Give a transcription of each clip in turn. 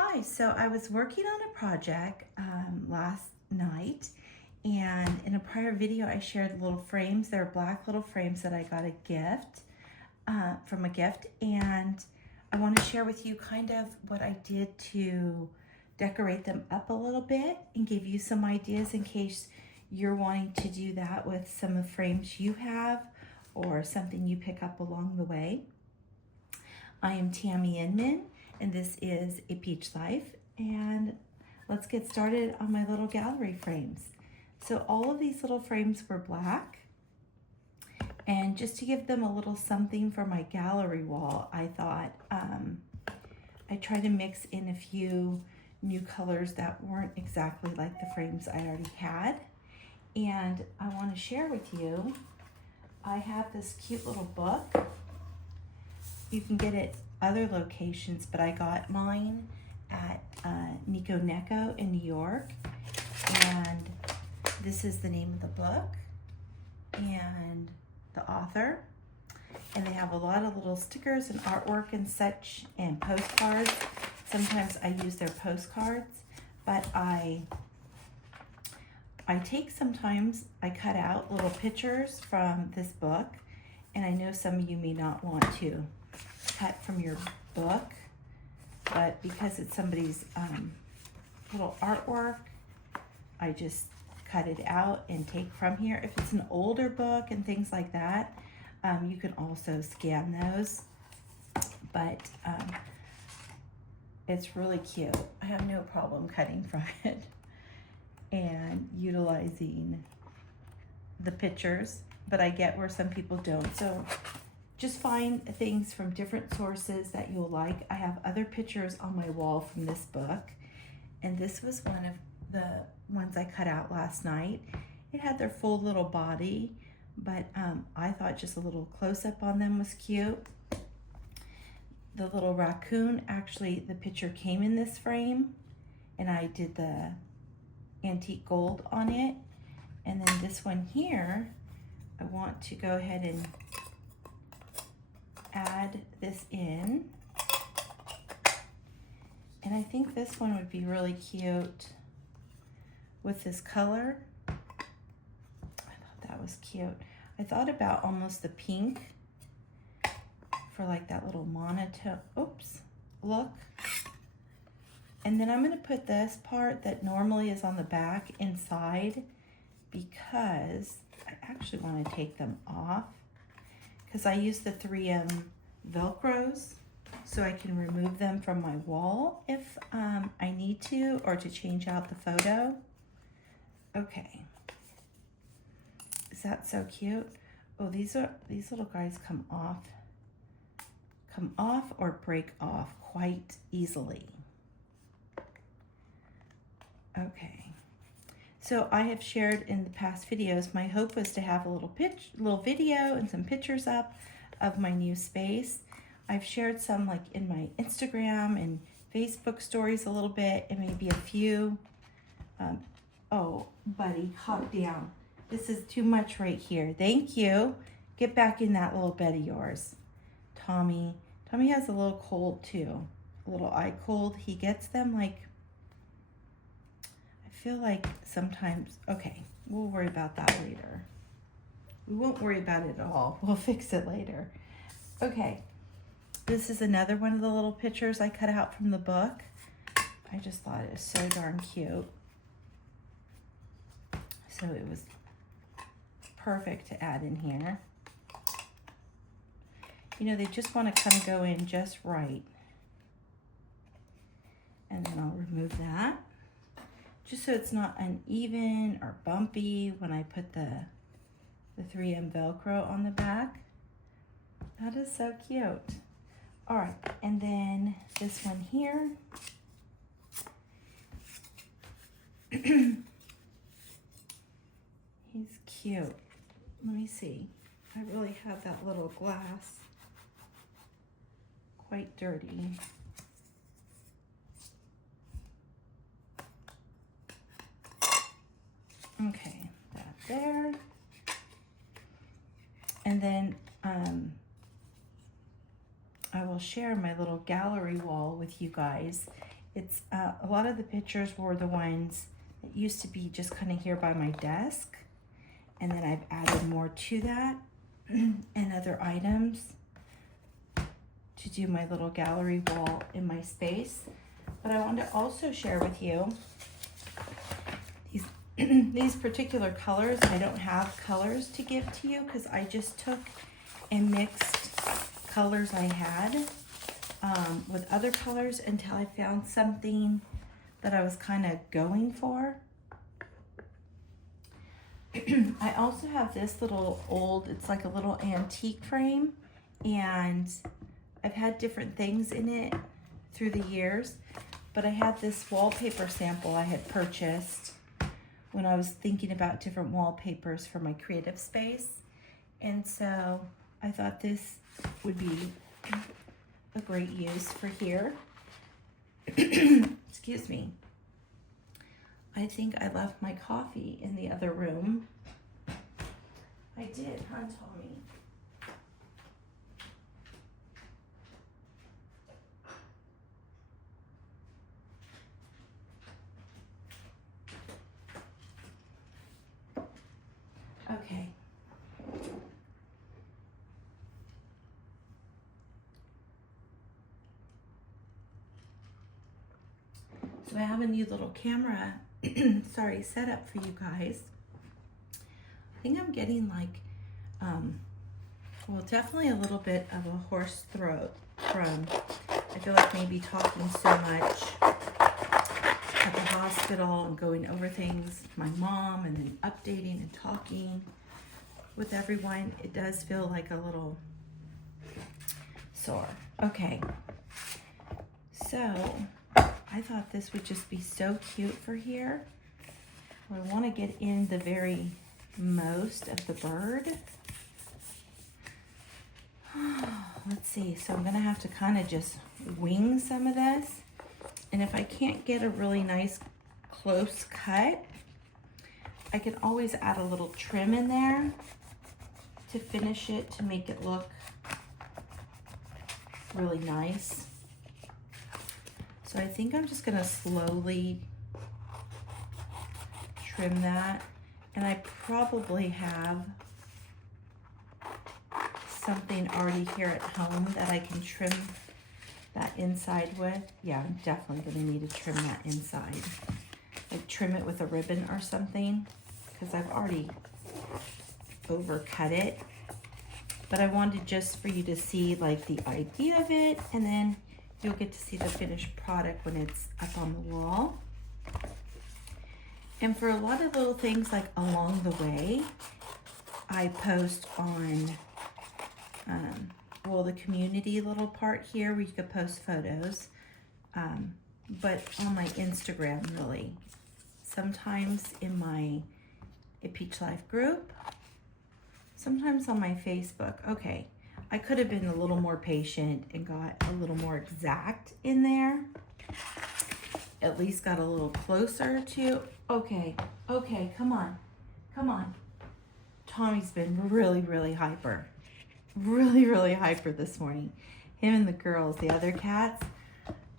Hi, so I was working on a project last night, and in a prior video I shared little frames. They're black little frames that I got a gift from a gift, and I want to share with you kind of what I did to decorate them up a little bit and give you some ideas in case you're wanting to do that with some of the frames you have or something you pick up along the way. I am Tammy Inman, and this is A Peach Life, and let's get started on my little gallery frames. So all of these little frames were black, and just to give them a little something for my gallery wall, I thought I tried to mix in a few new colors that weren't exactly like the frames I already had. And I want to share with you, I have this cute little book. You can get it other locations, but I got mine at Nico Necco in New York, and this is the name of the book and the author, and they have a lot of little stickers and artwork and such and postcards. Sometimes I use their postcards, but I cut out little pictures from this book, and I know some of you may not want to cut from your book, but because it's somebody's little artwork, I just cut it out and take from here. If it's an older book and things like that, you can also scan those, but it's really cute. I have no problem cutting from it and utilizing the pictures, but I get where some people don't. So just find things from different sources that you'll like. I have other pictures on my wall from this book, and this was one of the ones I cut out last night. It had their full little body, but I thought just a little close-up on them was cute. The little raccoon, actually the picture came in this frame, and I did the antique gold on it. And then this one here, I want to go ahead and add this in, and I think this one would be really cute with this color. I thought that was cute. I thought about almost the pink for like that little monotone look. And then I'm going to put this part that normally is on the back inside, because I actually want to take them off, because I use the 3M Velcros so I can remove them from my wall if I need to, or to change out the photo. Okay, is that so cute? Oh, these little guys come off or break off quite easily. Okay. So I have shared in the past videos, my hope was to have a little video and some pictures up of my new space. I've shared some like in my Instagram and Facebook stories a little bit, and maybe a few. Oh, buddy, hop down. This is too much right here. Thank you. Get back in that little bed of yours. Tommy has a little cold too, a little eye cold. He gets them like, I feel like sometimes, okay, we'll worry about that later. We won't worry about it at all. We'll fix it later. Okay, this is another one of the little pictures I cut out from the book. I just thought it was so darn cute. So it was perfect to add in here. You know, they just want to kind of go in just right. And then I'll remove that, just so it's not uneven or bumpy when I put the 3M Velcro on the back. That is so cute. All right, and then this one here. He's cute. Let me see. I really have that little glass quite dirty. Okay, that there. And then I will share my little gallery wall with you guys It's a lot of the pictures were the ones that used to be just kind of here by my desk. And then I've added more to that and other items to do my little gallery wall in my space. But I wanted to also share with you these, these particular colors. I don't have colors to give to you because I just took and mixed colors I had with other colors until I found something that I was kind of going for. I also have this little old, it's like a little antique frame, and I've had different things in it through the years, but I had this wallpaper sample I had purchased when I was thinking about different wallpapers for my creative space. And so I thought this would be a great use for here. Excuse me. I think I left my coffee in the other room. I did, huh, Tommy? Okay. So I have a new little camera, sorry, set up for you guys. I think I'm getting like, well, definitely a little bit of a hoarse throat from, I feel like maybe talking so much at the hospital and going over things with my mom and then updating and talking with everyone. It does feel like a little sore. Okay, so I thought this would just be so cute for here. I want to get in the very most of the bird. Let's see, so I'm gonna have to kind of just wing some of this. And if I can't get a really nice close cut, I can always add a little trim in there to finish it, to make it look really nice. So I think I'm just gonna slowly trim that. And I probably have something already here at home that I can trim that inside with. Yeah, I'm definitely gonna need to trim that inside. Like trim it with a ribbon or something, because I've already overcut it. But I wanted just for you to see like the idea of it, and then you'll get to see the finished product when it's up on the wall. And for a lot of little things like along the way, I post on, well, the community little part here where you could post photos, but on my Instagram really. Sometimes in my A Peach Life group, sometimes on my Facebook. Okay, I could have been a little more patient and got a little more exact in there. At least got a little closer to, okay, come on. Tommy's been really hyper. Really hyper this morning. Him and the girls, the other cats,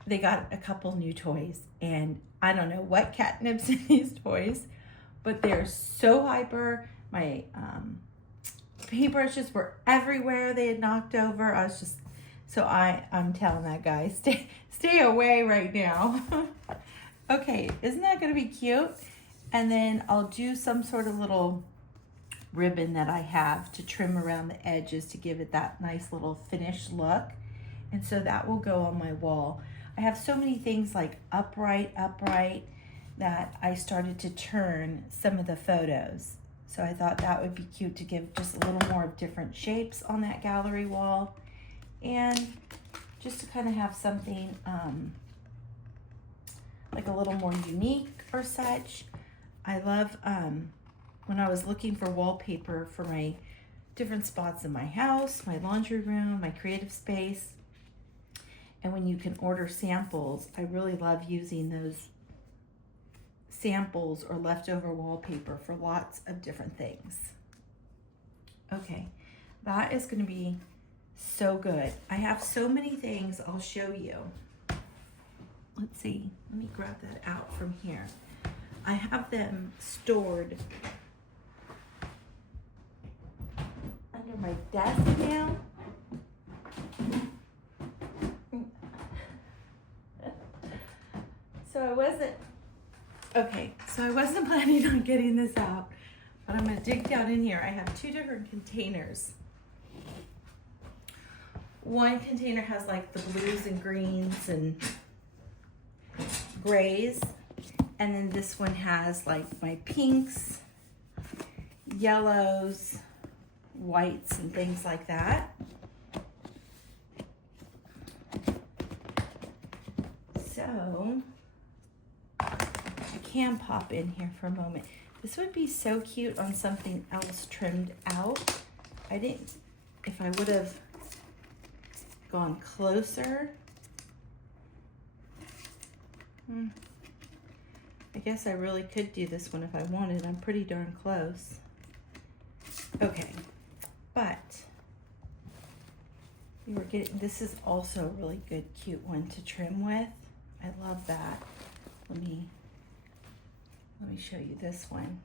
they got a couple new toys. And I don't know what catnip's in these toys, but they're so hyper. My paintbrushes were everywhere. They had knocked over. I was just, so I'm telling that guy, stay away right now. Okay, isn't that gonna be cute? And then I'll do some sort of little ribbon that I have to trim around the edges to give it that nice little finished look. And so that will go on my wall. I have so many things like upright, that I started to turn some of the photos. So I thought that would be cute to give just a little more of different shapes on that gallery wall. And just to kind of have something like a little more unique or such. I love, when I was looking for wallpaper for my different spots in my house, my laundry room, my creative space, and when you can order samples, I really love using those samples or leftover wallpaper for lots of different things. Okay, that is going to be so good. I have so many things I'll show you. let's see, let me grab that out from here. I have them stored under my desk now. So I wasn't planning on getting this out, but I'm gonna dig down in here. I have two different containers. One container has like the blues and greens and grays, and then this one has like my pinks, yellows, whites, and things like that. So I can pop in here for a moment. This would be so cute on something else trimmed out. If I would have gone closer, I guess I really could do this one if I wanted. I'm pretty darn close. Okay, but this is also a really good, cute one to trim with. I love that. Let me show you this one,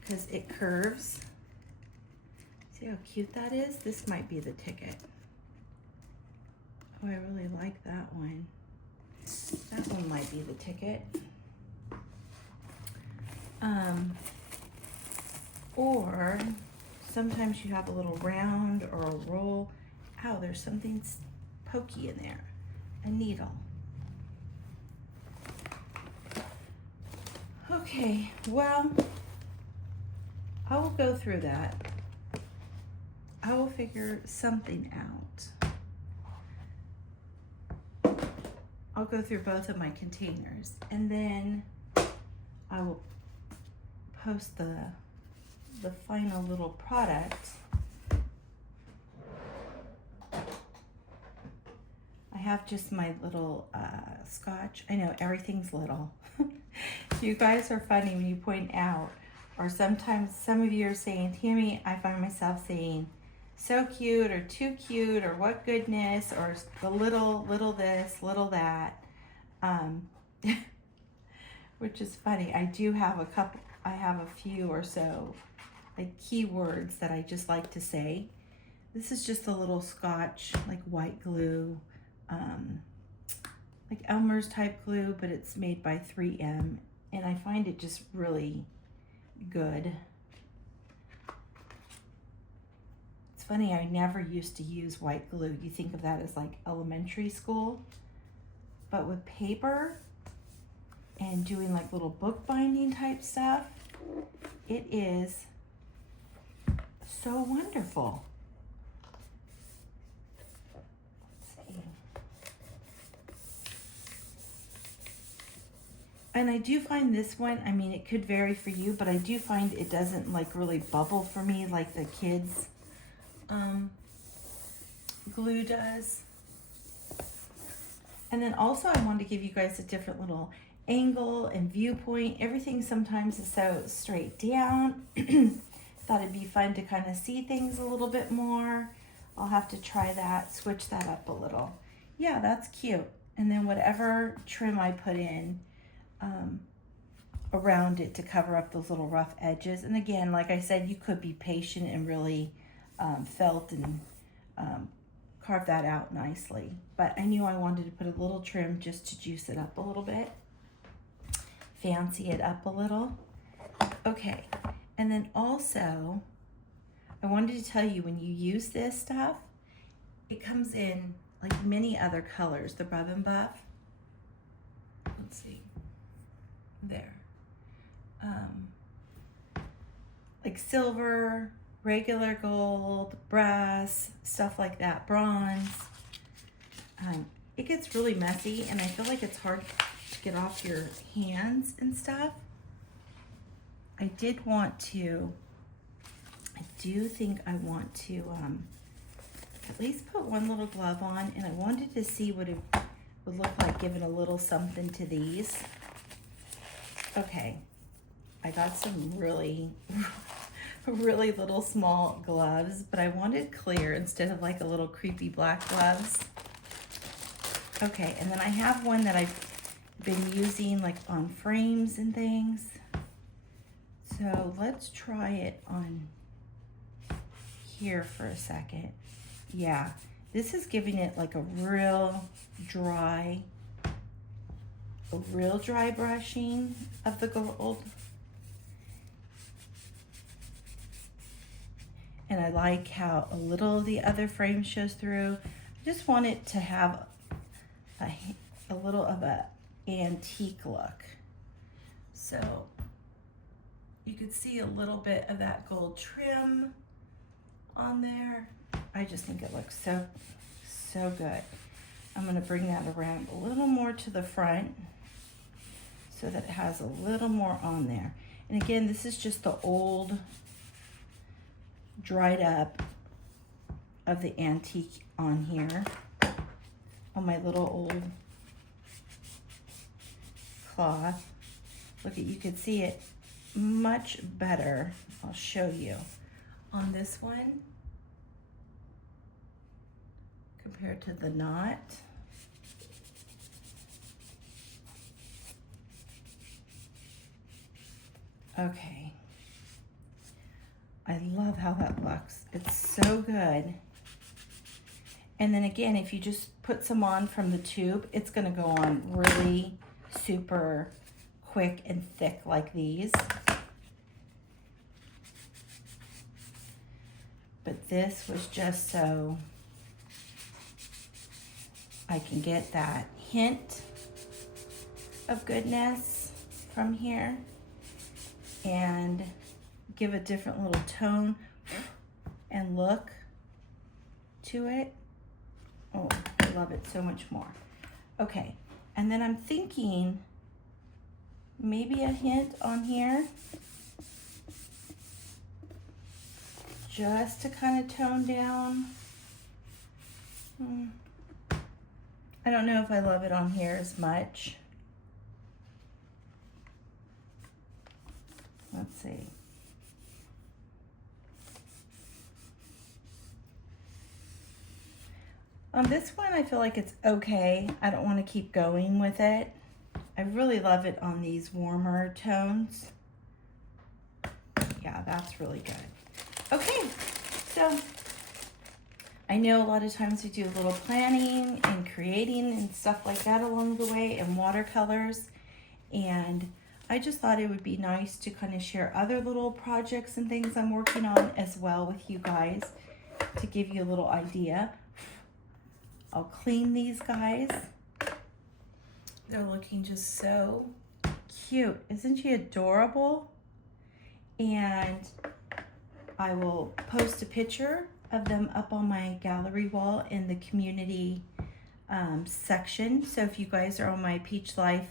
because it curves. See how cute that is? This might be the ticket. Oh, I really like that one. That one might be the ticket. Or sometimes you have a little round or a roll. Ow, there's something pokey in there. A needle. Okay, well, I will go through that. I will figure something out. I'll go through both of my containers, and then I will post the final little product. I have just my little scotch. I know everything's little. You guys are funny when you point out, or sometimes some of you are saying, Tammy, I find myself saying, so cute, or too cute, or what goodness, or the little this, little that, which is funny. I do have I have a few or so like keywords that I just like to say. This is just a little scotch, like white glue, like Elmer's type glue, but it's made by 3M, and I find it just really good. It's funny, I never used to use white glue. You think of that as like elementary school, but with paper and doing like little bookbinding type stuff, it is so wonderful. Let's see. And I do find this one, I mean, it could vary for you, but I do find it doesn't like really bubble for me like the kids' glue does. And then also I wanted to give you guys a different little angle and viewpoint. Everything sometimes is so straight down. Thought it'd be fun to kind of see things a little bit more. I'll have to try that, switch that up a little. Yeah, that's cute. And then whatever trim I put in around it to cover up those little rough edges. And again, like I said, you could be patient and really felt and carve that out nicely. But I knew I wanted to put a little trim just to juice it up a little bit, fancy it up a little. Okay, and then also I wanted to tell you, when you use this stuff, it comes in like many other colors. The Rub and Buff, let's see, there, like silver, regular gold, brass, stuff like that, bronze. It gets really messy, and I feel like it's hard to get off your hands and stuff. I do think I want to at least put one little glove on, and I wanted to see what it would look like giving a little something to these. Okay, I got some really really little small gloves, but I wanted clear instead of like a little creepy black gloves. Okay, and then I have one that I've been using like on frames and things. So let's try it on here for a second. Yeah, this is giving it like a real dry brushing of the gold. And I like how a little of the other frame shows through. I just want it to have a little of a antique look. So you could see a little bit of that gold trim on there. I just think it looks so good. I'm gonna bring that around a little more to the front so that it has a little more on there. And again, this is just the old dried up of the antique on here on my little old cloth. Look at, you could see it much better. I'll show you on this one compared to the knot. Okay, I love how that looks. It's so good. And then again, if you just put some on from the tube, it's gonna go on really super quick and thick like these. But this was just so I can get that hint of goodness from here and give a different little tone and look to it. Oh, I love it so much more. Okay, and then I'm thinking maybe a hint on here just to kind of tone down. I don't know if I love it on here as much. Let's see. On this one, I feel like it's okay. I don't want to keep going with it. I really love it on these warmer tones. Yeah, that's really good. Okay, so I know a lot of times we do a little planning and creating and stuff like that along the way and watercolors. And I just thought it would be nice to kind of share other little projects and things I'm working on as well with you guys to give you a little idea. I'll clean these guys. They're looking just so cute. Isn't she adorable? And I will post a picture of them up on my gallery wall in the community section. So if you guys are on my Peach Life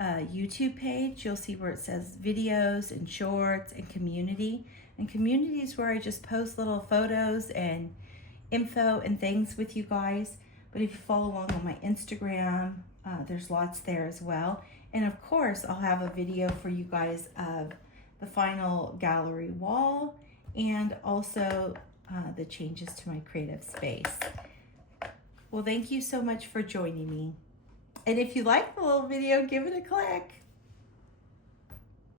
YouTube page, you'll see where it says videos and shorts and community. And community is where I just post little photos and info and things with you guys. But if you follow along on my Instagram, there's lots there as well. And of course, I'll have a video for you guys of the final gallery wall and also the changes to my creative space. Well, thank you so much for joining me. And if you like the little video, give it a click.